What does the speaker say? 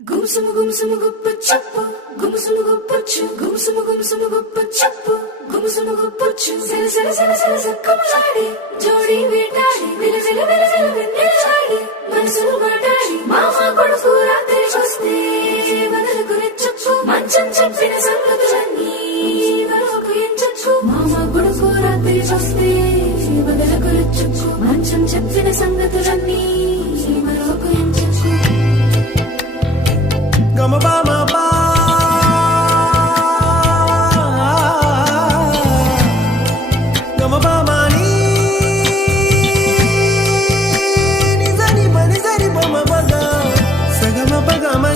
గుమ్సుము గుమ్సుము గుప్ప చెప్పు గుమ్సుము గుప్పచ్చు గుమ్సుము గుమ్సుము గుప్ప చెప్పు గుమ్సుము గుప్పచ్చు సెల సెల సెల సెల సక్కమలాడి జోడి వేటాడి విలవిల విలవిల వెన్నెలాడి మనసులు మాటాడి మామ కొడుకు రాత్రికొస్తే వదలకు రెచ్చొచ్చు మంచం చెప్పిన సంగతులన్నీ వరకు ఎంచొచ్చు మామ కొడుకు రాత్రికొస్తే వదలకు రెచ్చొచ్చు మంచం చెప్పిన సంగతులన్నీ వరకు ఎంచొచ్చు Gama ba ma ba, gama ba ma ni, ni zani ba ma ba ga, sa gama ba ga ma